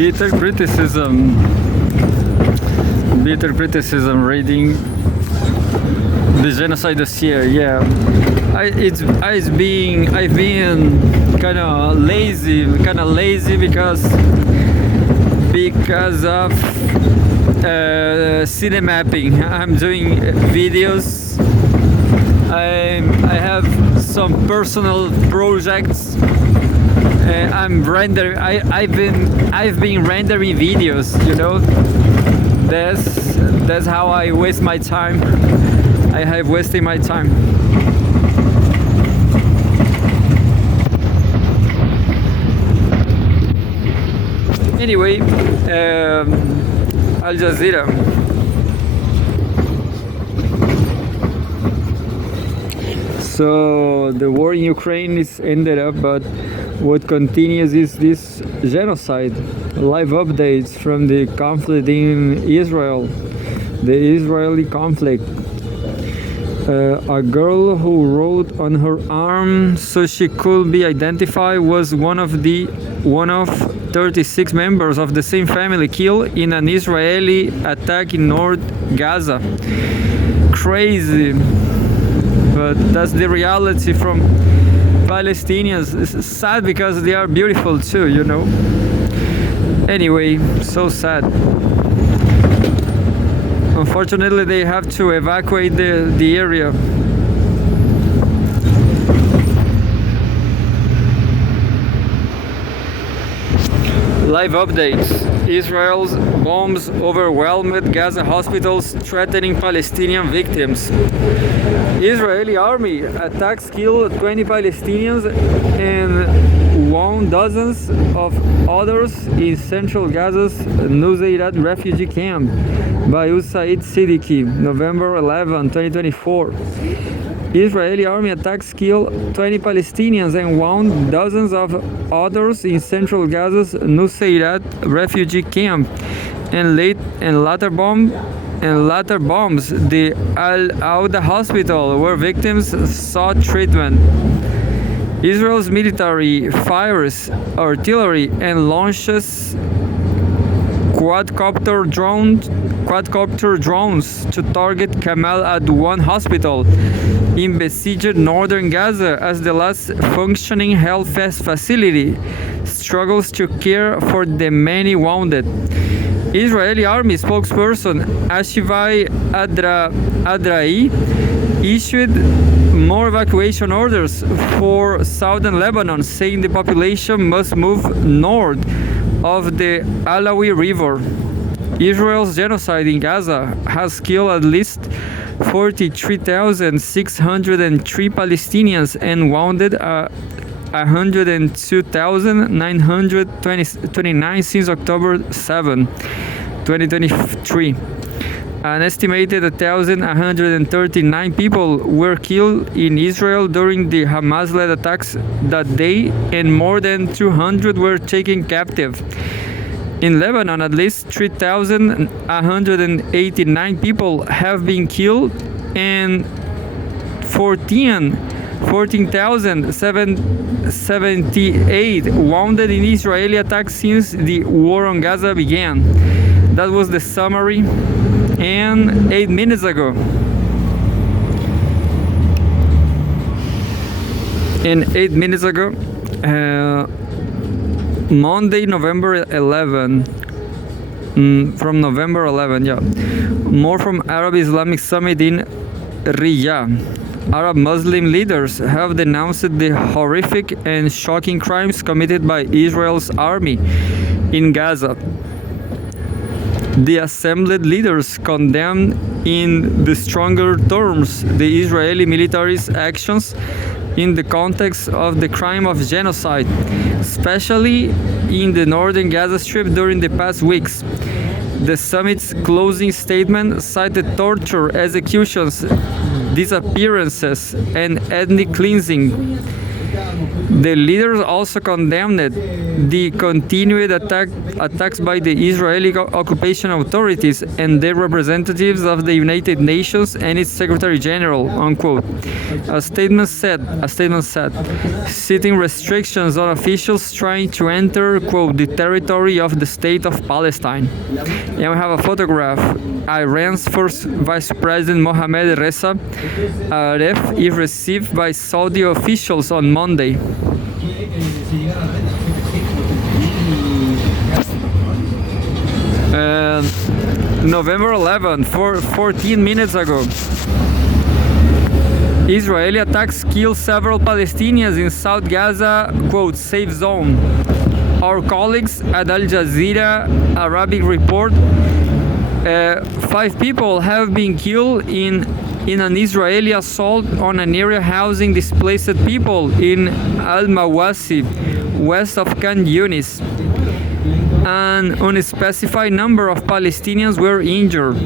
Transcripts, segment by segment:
bitter criticism. Bitter criticism reading the genocide dossier. Yeah, I've been kind of lazy because of cinemapping. I'm doing videos. I have some personal projects. I've been rendering videos. You know, that's how I waste my time. I have wasted my time. Anyway, Al Jazeera. So the war in Ukraine is ended up, but what continues is this genocide. Live updates from the conflict in Israel, the Israeli conflict. A girl who wrote on her arm so she could be identified was one of 36 members of the same family killed in an Israeli attack in North Gaza. Crazy, but that's the reality from Palestinians. It's sad because they are beautiful too, you know. Anyway, so sad. Unfortunately, they have to evacuate the area. Live updates. Israel's bombs overwhelmed Gaza hospitals, threatening Palestinian victims. Israeli army attacks killed 20 Palestinians and wounded dozens of others in central Gaza's Nuseirat refugee camp by Usaid Siddiqui, November 11, 2024. Israeli army attacks killed 20 Palestinians and wounded dozens of others in central Gaza's Nuseirat refugee camp, and later bombs the Al-Auda hospital where victims sought treatment. Israel's military fires artillery and launches quadcopter drones to target Kamal Adwan Hospital in besieged northern Gaza as the last functioning health facility struggles to care for the many wounded. Israeli army spokesperson Ashivai Adrai issued more evacuation orders for southern Lebanon, saying the population must move north of the Alawi River. Israel's genocide in Gaza has killed at least 43,603 Palestinians and wounded 102,929 since October 7, 2023. An estimated 1,139 people were killed in Israel during the Hamas-led attacks that day, and more than 200 were taken captive. In Lebanon, at least 3,189 people have been killed and 14,778 wounded in Israeli attacks since the war on Gaza began. That was the summary. And 8 minutes ago, Monday, November 11, from November 11, yeah. More from Arab Islamic Summit in Riyadh. Arab Muslim leaders have denounced the horrific and shocking crimes committed by Israel's army in Gaza. The assembled leaders condemned in the stronger terms the Israeli military's actions in the context of the crime of genocide, especially in the northern Gaza Strip during the past weeks. The summit's closing statement cited torture, executions, disappearances, and ethnic cleansing. The leaders also condemned the continued attacks by the Israeli occupation authorities and the representatives of the United Nations and its Secretary General, unquote. A statement said, citing restrictions on officials trying to enter, quote, the territory of the state of Palestine. And we have a photograph. Iran's first Vice President Mohammad Reza Aref is received by Saudi officials on Monday. November 11, 14 minutes ago. Israeli attacks kill several Palestinians in South Gaza, quote, safe zone. Our colleagues at Al Jazeera Arabic report 5 people have been killed in an Israeli assault on an area housing displaced people in Al-Mawasi, west of Khan Yunis. An unspecified number of Palestinians were injured.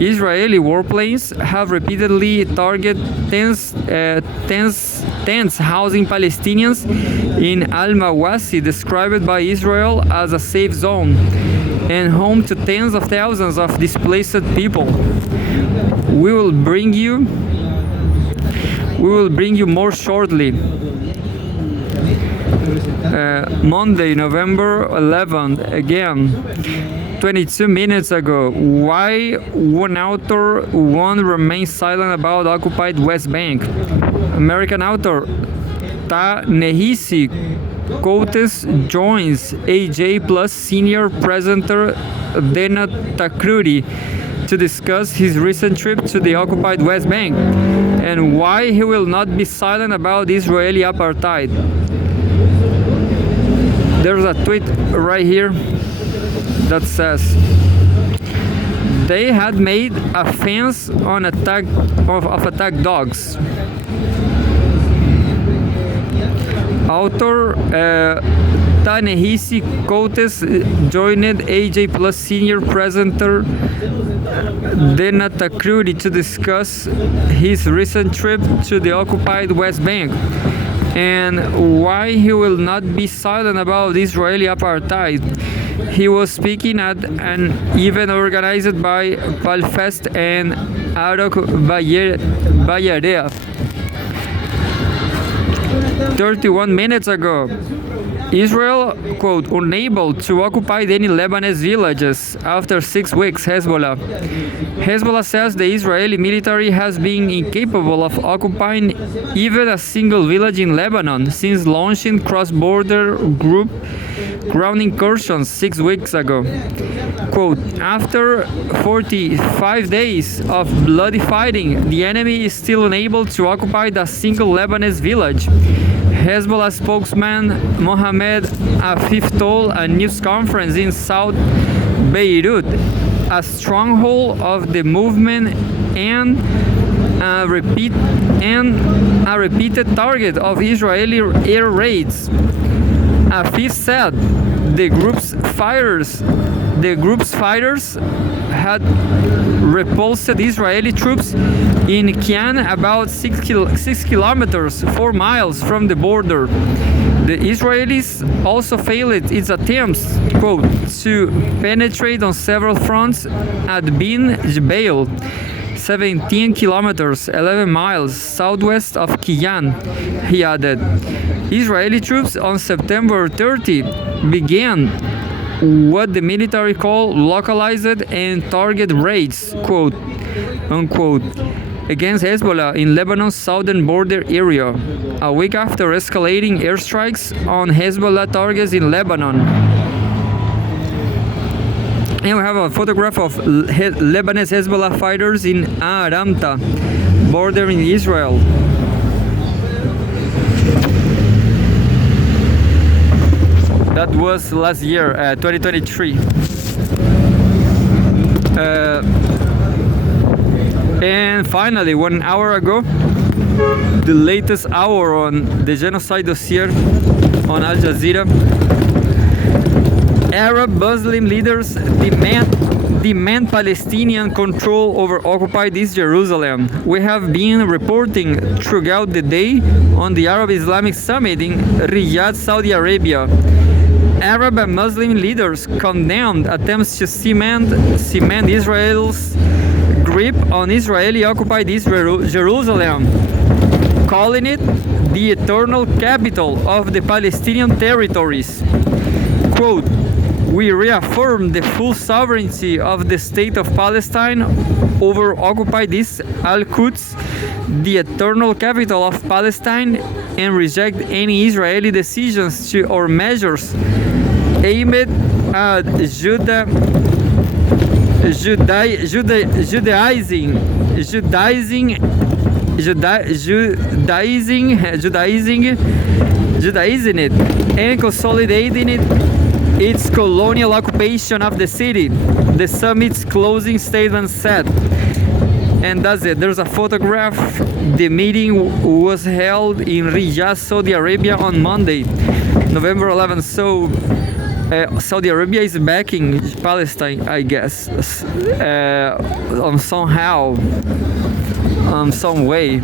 Israeli warplanes have repeatedly targeted tents housing Palestinians in Al-Mawasi, described by Israel as a safe zone and home to tens of thousands of displaced people. We will bring you more shortly. Monday, November 11th, again, 22 minutes ago. Why one author won't remain silent about occupied West Bank? American author Ta-Nehisi Coates joins AJ Plus senior presenter Dana Takruri to discuss his recent trip to the occupied West Bank and why he will not be silent about Israeli apartheid. There's a tweet right here that says they had made a fence on attack dogs. Author Ta-Nehisi Coates joined AJ Plus senior presenter Dana Takruri to discuss his recent trip to the occupied West Bank and why he will not be silent about Israeli apartheid. He was speaking at an event organized by Palfest and Arok Bayarea. 31 minutes ago, Israel, quote, unable to occupy any Lebanese villages after 6 weeks, Hezbollah. Hezbollah says the Israeli military has been incapable of occupying even a single village in Lebanon since launching cross-border group ground incursions 6 weeks ago. Quote, after 45 days of bloody fighting, the enemy is still unable to occupy a single Lebanese village. Hezbollah spokesman Mohammed Afif told a news conference in South Beirut, a stronghold of the movement and a repeated target of Israeli air raids. Afif said the group's fighters had repulsed Israeli troops in Kian, about 6 kilometers, 4 miles from the border. The Israelis also failed its attempts, quote, to penetrate on several fronts at Bin Jbeil, 17 kilometers, 11 miles southwest of Kiyan. He added, Israeli troops on September 30 began what the military call localized and target raids, quote, unquote, against Hezbollah in Lebanon's southern border area, a week after escalating airstrikes on Hezbollah targets in Lebanon. And we have a photograph of Lebanese Hezbollah fighters in Aramta, bordering Israel. That was last year, 2023. And finally, 1 hour ago, the latest hour on the genocide dossier on Al Jazeera, Arab Muslim leaders demand demand Palestinian control over occupied East Jerusalem. We have been reporting throughout the day on the Arab Islamic Summit in Riyadh, Saudi Arabia. Arab and Muslim leaders condemned attempts to cement Israel's grip on Israeli-occupied East Jerusalem, calling it the eternal capital of the Palestinian territories. Quote, "We reaffirm the full sovereignty of the State of Palestine over occupied East Al-Quds, the eternal capital of Palestine, and reject any Israeli decisions or measures aimed at Judaizing it and consolidating its colonial occupation of the city," the summit's closing statement said. And that's it. There's a photograph. The meeting was held in Riyadh, Saudi Arabia on Monday, November 11th. So Saudi Arabia is backing Palestine, I guess, somehow, some way.